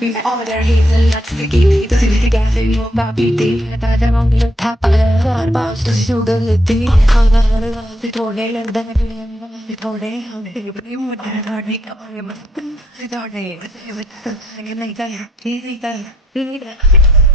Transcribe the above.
Order hazelnuts to keep the city gassing more poppy tea. I don't want to tap about the sugar tea. The toilet and the toilet. The toilet.